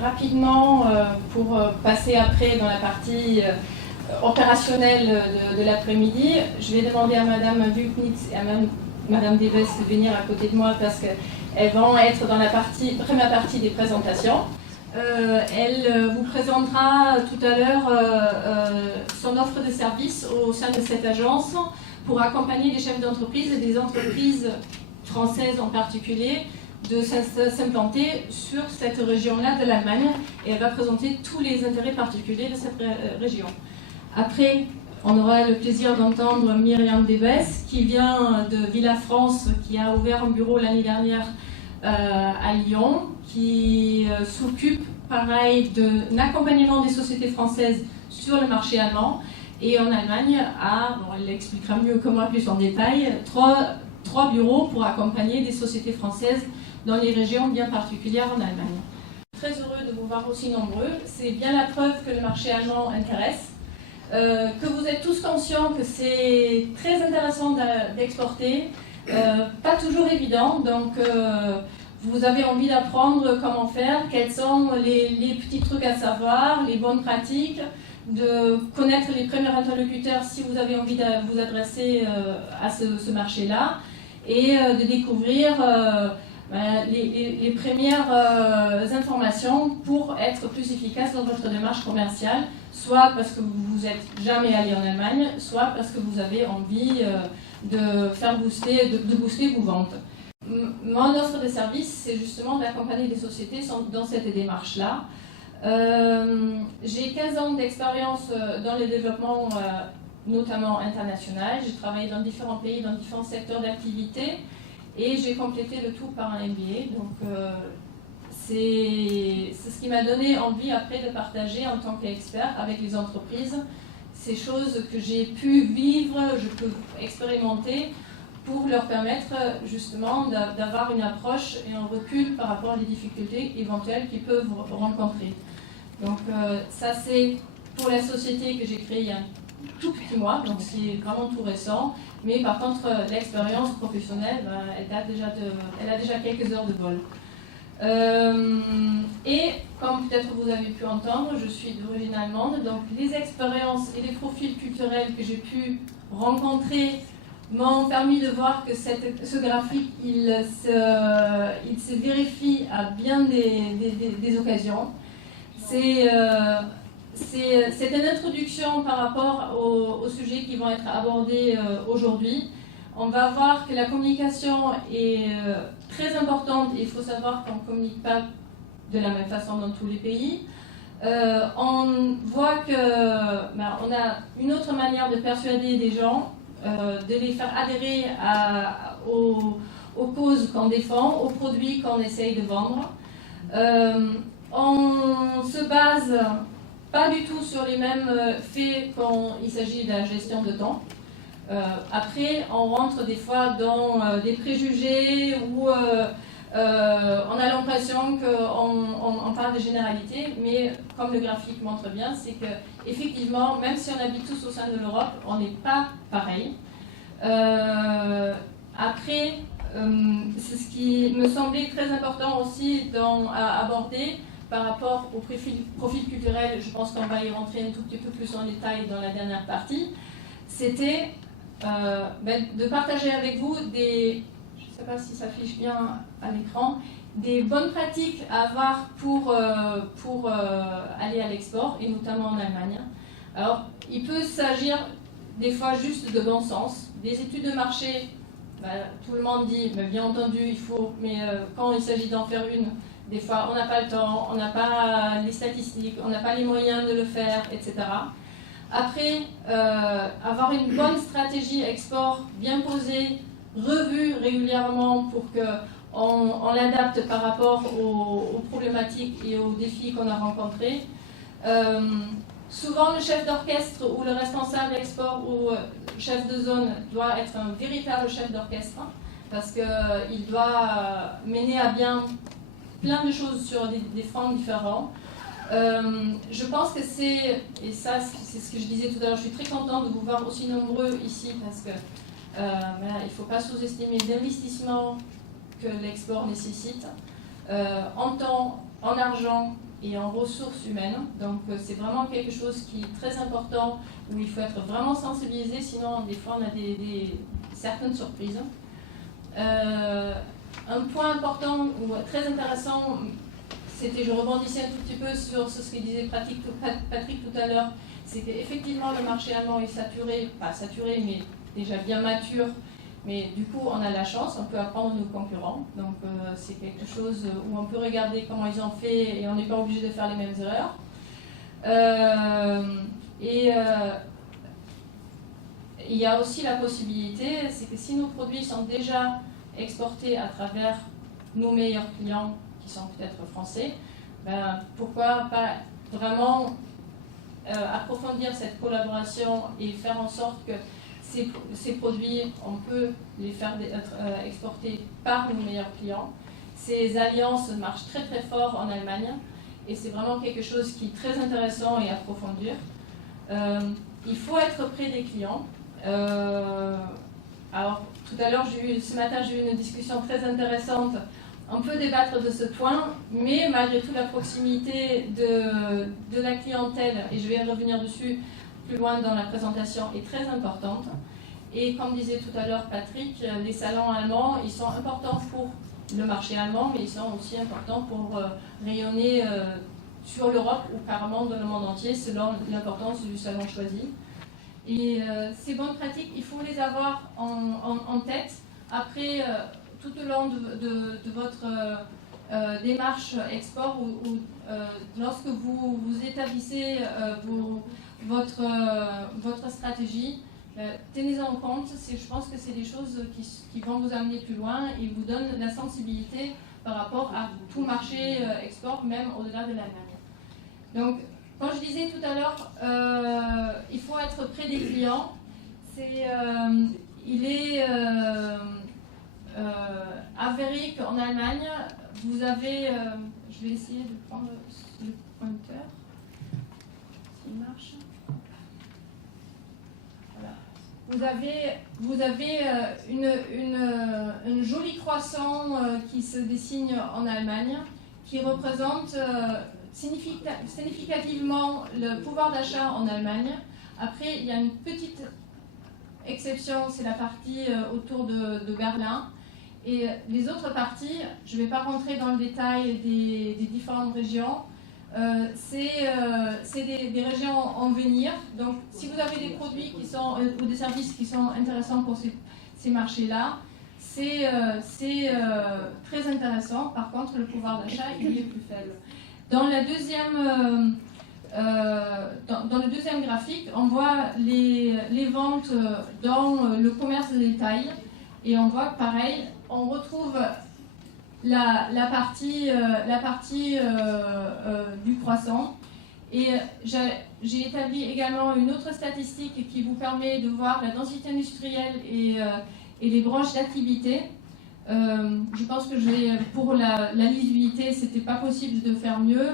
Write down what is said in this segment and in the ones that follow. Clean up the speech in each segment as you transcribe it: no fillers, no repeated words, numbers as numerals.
rapidement pour passer après dans la partie opérationnelle de l'après-midi. Je vais demander à Madame Wupnitz et à Madame Deves de venir à côté de moi parce qu'elles vont être dans la première partie des présentations. Elle vous présentera tout à l'heure son offre de service au sein de cette agence pour accompagner des chefs d'entreprise et des entreprises françaises en particulier de s'implanter sur cette région-là de l'Allemagne, et elle va présenter tous les intérêts particuliers de cette région. Après, on aura le plaisir d'entendre Myriam Deves qui vient de Villa France, qui a ouvert un bureau l'année dernière à Lyon, qui s'occupe pareil d'un accompagnement des sociétés françaises sur le marché allemand, et en Allemagne elle l'expliquera mieux que moi plus en détail, trois bureaux pour accompagner des sociétés françaises dans les régions bien particulières en Allemagne. Très heureux de vous voir aussi nombreux, c'est bien la preuve que le marché allemand intéresse, que vous êtes tous conscients que c'est très intéressant d'exporter, pas toujours évident, donc vous avez envie d'apprendre comment faire, quels sont les petits trucs à savoir, les bonnes pratiques, de connaître les premiers interlocuteurs si vous avez envie de vous adresser à ce marché-là, et de découvrir les premières informations pour être plus efficace dans votre démarche commerciale, soit parce que vous n'êtes jamais allé en Allemagne, soit parce que vous avez envie de faire booster vos ventes. Mon offre de service, c'est justement d'accompagner des sociétés dans cette démarche-là. J'ai 15 ans d'expérience dans le développement, notamment international. J'ai travaillé dans différents pays, dans différents secteurs d'activité, et j'ai complété le tout par un MBA. Donc, c'est ce qui m'a donné envie après de partager en tant qu'expert avec les entreprises ces choses que j'ai pu vivre, je peux expérimenter, pour leur permettre justement d'avoir une approche et un recul par rapport aux difficultés éventuelles qu'ils peuvent rencontrer. Donc ça, c'est pour la société que j'ai créée il y a un tout petit mois, donc c'est vraiment tout récent, mais par contre l'expérience professionnelle, elle a déjà quelques heures de vol. Et comme peut-être vous avez pu entendre, je suis d'origine allemande, donc les expériences et les profils culturels que j'ai pu rencontrer m'ont permis de voir que ce graphique, il se vérifie à bien des occasions. C'est une introduction par rapport aux sujets qui vont être abordés aujourd'hui. On va voir que la communication est très importante, et il faut savoir qu'on ne communique pas de la même façon dans tous les pays. On voit qu'on a une autre manière de persuader des gens, de les faire adhérer aux causes qu'on défend, aux produits qu'on essaye de vendre. On se base pas du tout sur les mêmes faits quand il s'agit de la gestion de temps. Après, on rentre des fois dans des préjugés où on a l'impression qu'on parle de généralité, mais comme le graphique montre bien, c'est qu'effectivement, même si on habite tous au sein de l'Europe, on n'est pas pareil. Après, c'est ce qui me semblait très important aussi à aborder par rapport au profil culturel. Je pense qu'on va y rentrer un tout petit peu plus en détail dans la dernière partie. C'était de partager avec vous je ne sais pas si ça affiche bien à l'écran, des bonnes pratiques à avoir pour aller à l'export, et notamment en Allemagne. Alors, il peut s'agir des fois juste de bon sens. Des études de marché, tout le monde dit, bien entendu, il faut, mais quand il s'agit d'en faire une, des fois on n'a pas le temps, on n'a pas les statistiques, on n'a pas les moyens de le faire, etc. Après, avoir une bonne stratégie export bien posée, revue régulièrement pour qu'on l'adapte par rapport aux problématiques et aux défis qu'on a rencontrés. Souvent, le chef d'orchestre ou le responsable export ou chef de zone doit être un véritable chef d'orchestre, parce qu'il doit mener à bien plein de choses sur des fronts différents. Je pense que et ça c'est ce que je disais tout à l'heure, je suis très contente de vous voir aussi nombreux ici, parce que il ne faut pas sous-estimer l'investissement que l'export nécessite, en temps, en argent et en ressources humaines. Donc c'est vraiment quelque chose qui est très important, où il faut être vraiment sensibilisé, sinon des fois on a certaines surprises. Un point important ou très intéressant, c'était, je rebondissais un tout petit peu sur ce que disait Patrick tout à l'heure, c'est qu'effectivement le marché allemand est saturé, pas saturé, mais déjà bien mature, mais du coup on a la chance, on peut apprendre nos concurrents, donc c'est quelque chose où on peut regarder comment ils ont fait et on n'est pas obligé de faire les mêmes erreurs. Il y a aussi la possibilité, c'est que si nos produits sont déjà exportés à travers nos meilleurs clients, qui sont peut-être français, ben, pourquoi pas vraiment approfondir cette collaboration et faire en sorte que ces produits, on peut les faire être exportés par nos meilleurs clients. Ces alliances marchent très très fort en Allemagne et c'est vraiment quelque chose qui est très intéressant et à approfondir. Il faut être près des clients. Alors, tout à l'heure, ce matin, j'ai eu une discussion très intéressante. On peut débattre de ce point, mais malgré tout, la proximité de la clientèle, et je vais revenir dessus plus loin dans la présentation, est très importante. Et comme disait tout à l'heure Patrick, les salons allemands, ils sont importants pour le marché allemand, mais ils sont aussi importants pour rayonner sur l'Europe ou carrément dans le monde entier, selon l'importance du salon choisi. Et ces bonnes pratiques, il faut les avoir en tête. Après, tout au long de votre démarche export ou lorsque vous établissez votre stratégie, tenez-en compte. Je pense que c'est des choses qui vont vous amener plus loin et vous donnent la sensibilité par rapport à tout marché export, même au-delà de l'Allemagne. Donc, quand je disais tout à l'heure, il faut être près des clients. Il est avéré qu'en Allemagne, vous avez, je vais essayer de prendre le pointeur, s'il marche. Voilà. Vous avez une jolie croissant qui se dessine en Allemagne, qui représente significativement le pouvoir d'achat en Allemagne. Après, il y a une petite exception, c'est la partie autour de Berlin. Et les autres parties, je ne vais pas rentrer dans le détail des différentes régions, c'est des régions en venir. Donc, si vous avez des produits ou des services qui sont intéressants pour ces marchés-là, c'est très intéressant. Par contre, le pouvoir d'achat, il est plus faible. Dans le deuxième graphique, on voit les ventes dans le commerce de détail et on voit que pareil, on retrouve la partie du croissant. Et j'ai établi également une autre statistique qui vous permet de voir la densité industrielle et les branches d'activité. Je pense que pour la lisibilité, c'était pas possible de faire mieux.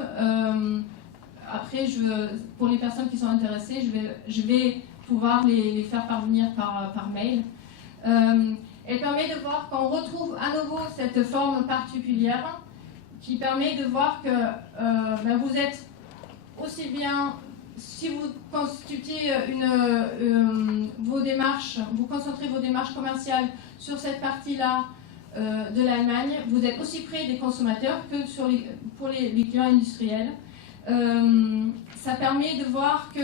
Après, pour les personnes qui sont intéressées, je vais pouvoir les faire parvenir par mail. Elle permet de voir qu'on retrouve à nouveau cette forme particulière qui permet de voir que vous êtes aussi bien, si vous constituez vos démarches, vous concentrez vos démarches commerciales sur cette partie-là de l'Allemagne, vous êtes aussi près des consommateurs que pour les clients industriels. Ça permet de voir que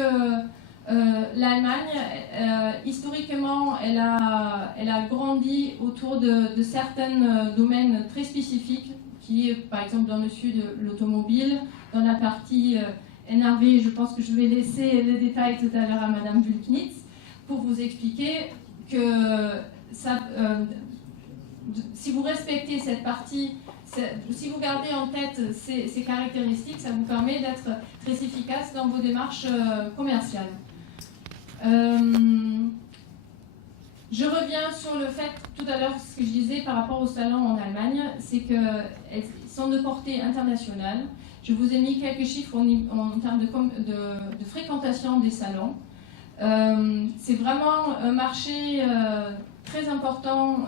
l'Allemagne, historiquement, elle a grandi autour de certains domaines très spécifiques, qui est par exemple dans le sud l'automobile, dans la partie NRV, je pense que je vais laisser les détails tout à l'heure à Madame Vulknitz pour vous expliquer que si vous respectez cette partie, si vous gardez en tête ces caractéristiques, ça vous permet d'être très efficace dans vos démarches commerciales. Je reviens sur le fait, tout à l'heure, ce que je disais par rapport au salon en Allemagne, c'est qu'elles sont de portée internationale. Je vous ai mis quelques chiffres en termes de fréquentation des salons. C'est vraiment un marché très important,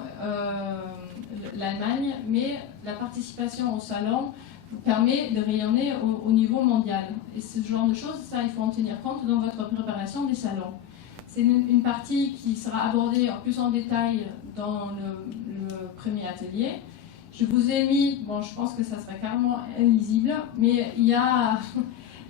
l'Allemagne, mais la participation au salon, vous permet de rayonner au niveau mondial. Et ce genre de choses, ça, il faut en tenir compte dans votre préparation des salons. C'est une partie qui sera abordée en plus en détail dans le premier atelier. Je vous ai mis, bon, je pense que ça sera carrément illisible, mais il y a,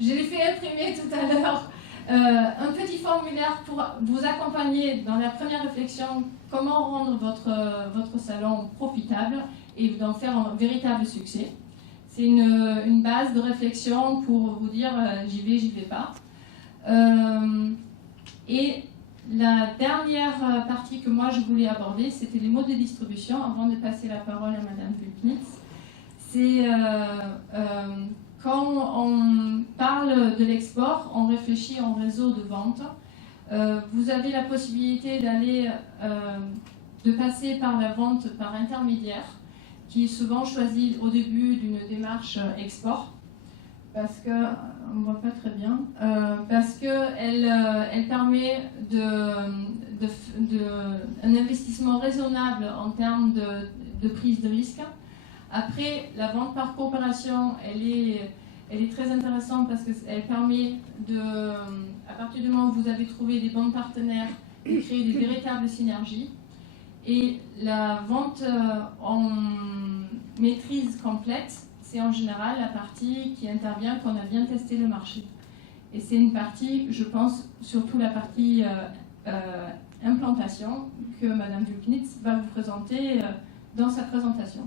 je l'ai fait imprimer tout à l'heure, un petit formulaire pour vous accompagner dans la première réflexion, comment rendre votre salon profitable et d'en faire un véritable succès. C'est une base de réflexion pour vous dire j'y vais pas. Et la dernière partie que moi je voulais aborder, c'était les modes de distribution, avant de passer la parole à Madame Wülfnitz. C'est quand on parle de l'export, on réfléchit en réseau de vente. Vous avez la possibilité de passer par la vente par intermédiaire, qui est souvent choisie au début d'une démarche export, parce que on ne voit pas très bien, parce qu'elle permet un investissement raisonnable en termes de prise de risque. Après, la vente par coopération, elle est très intéressante parce qu'elle permet à partir du moment où vous avez trouvé des bons partenaires, de créer des véritables synergies. Et la vente en maîtrise complète, c'est en général la partie qui intervient quand on a bien testé le marché. Et c'est une partie, je pense, surtout la partie implantation, que Madame Wülfnitz va vous présenter dans sa présentation.